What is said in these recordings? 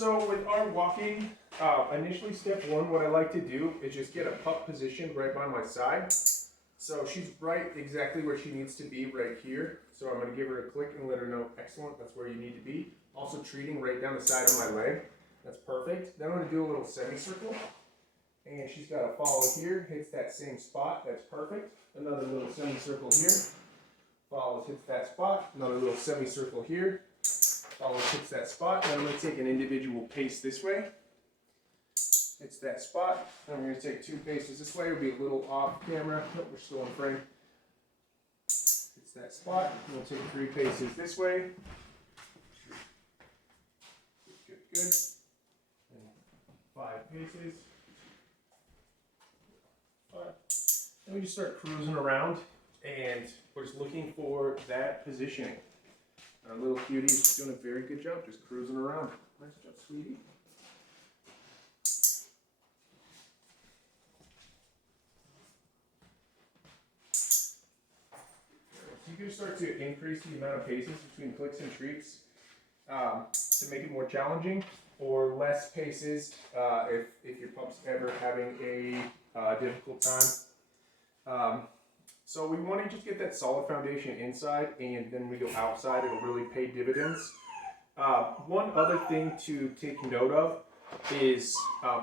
So with our walking, initially step one, what I like to do is just get a pup position right by my side. So she's right exactly where she needs to be right here. So I'm going to give her a click and let her know, excellent, that's where you need to be. Also treating right down the side of my leg. That's perfect. Then I'm going to do a little semicircle. And she's got to follow here, hits that same spot, that's perfect. Another little semicircle here. Follows, hits that spot. Another little semicircle here. Follows, hits that spot. Then I'm going to take an individual pace this way. Hits that spot. Then we're going to take 2 paces this way. It'll be a little off camera. Nope, we're still in frame. Hits that spot. And we'll take 3 paces this way. Good, good. And 5 paces. 5. Then we just start cruising around, and we're just looking for that positioning. Our little cutie is doing a very good job, just cruising around. Nice job, sweetie. So you can start to increase the amount of paces between clicks and treats to make it more challenging, or less paces if your pup's ever having a difficult time. So we want to just get that solid foundation inside, and then we go outside. It'll really pay dividends. One other thing to take note of is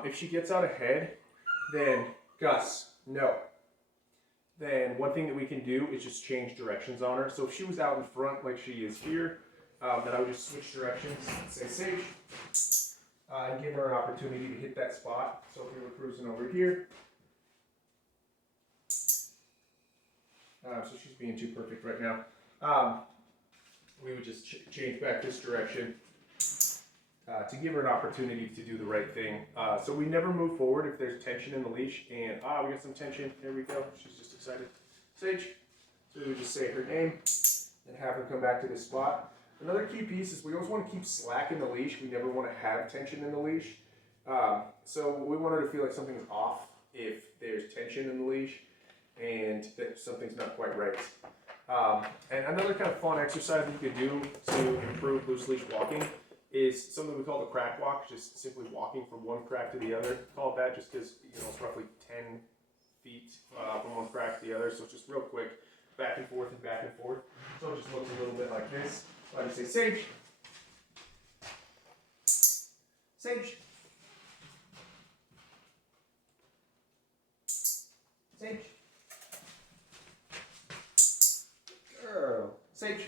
if she gets out ahead, then Gus, no. Then one thing that we can do is just change directions on her. So if she was out in front like she is here, then I would just switch directions, say Sage, and give her an opportunity to hit that spot. So if we were cruising over here, so she's being too perfect right now. We would just change back this direction to give her an opportunity to do the right thing. So we never move forward if there's tension in the leash. And we got some tension. There we go. She's just excited. Sage. So we would just say her name and have her come back to this spot. Another key piece is we always want to keep slack in the leash. We never want to have tension in the leash. So we want her to feel like something's off if there's tension in the leash and that something's not quite right. And another kind of fun exercise that you could do to improve loose leash walking is something we call the crack walk, just simply walking from one crack to the other. Call it that just because it's roughly 10 feet from one crack to the other, so it's just real quick, back and forth and back and forth. So it just looks a little bit like this. So I just say, Sage. Sage. Sage. Girl. Sage.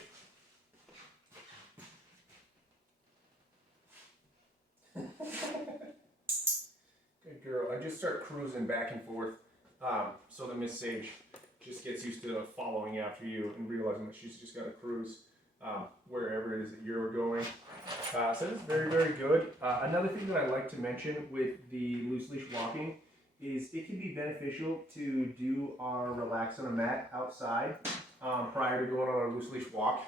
Good girl. I just start cruising back and forth so that Miss Sage just gets used to following after you and realizing that she's just got to cruise wherever it is that you're going. So that's very, very good. Another thing that I like to mention with the loose leash walking is it can be beneficial to do our relax on a mat outside prior to going on our loose leash walk.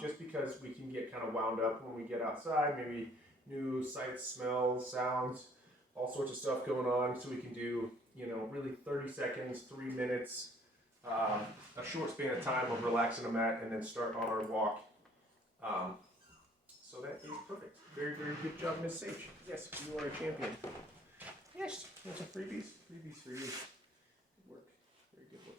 Just because we can get kind of wound up when we get outside, maybe new sights, smells, sounds, all sorts of stuff going on. So we can do, really 30 seconds, 3 minutes, a short span of time of relaxing a mat and then start on our walk. So that is perfect. Very, very good job, Miss Sage. Yes, you are a champion. Yes, there's some freebies. Freebies for you. Good work. Very good work.